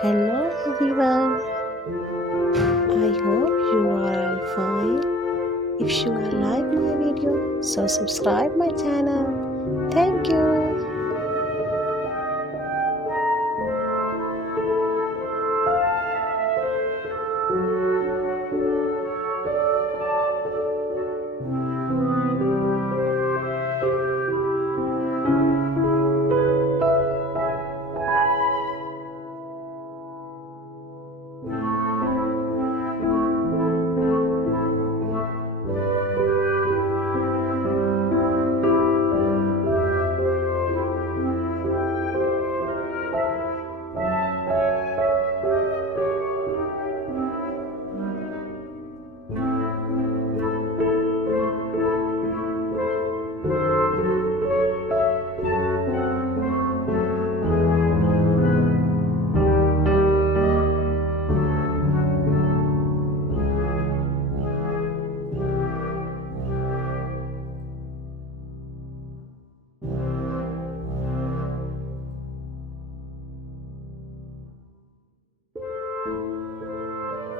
Hello everyone, I hope you are all fine. If you are like my video, so subscribe my channel. Thank you.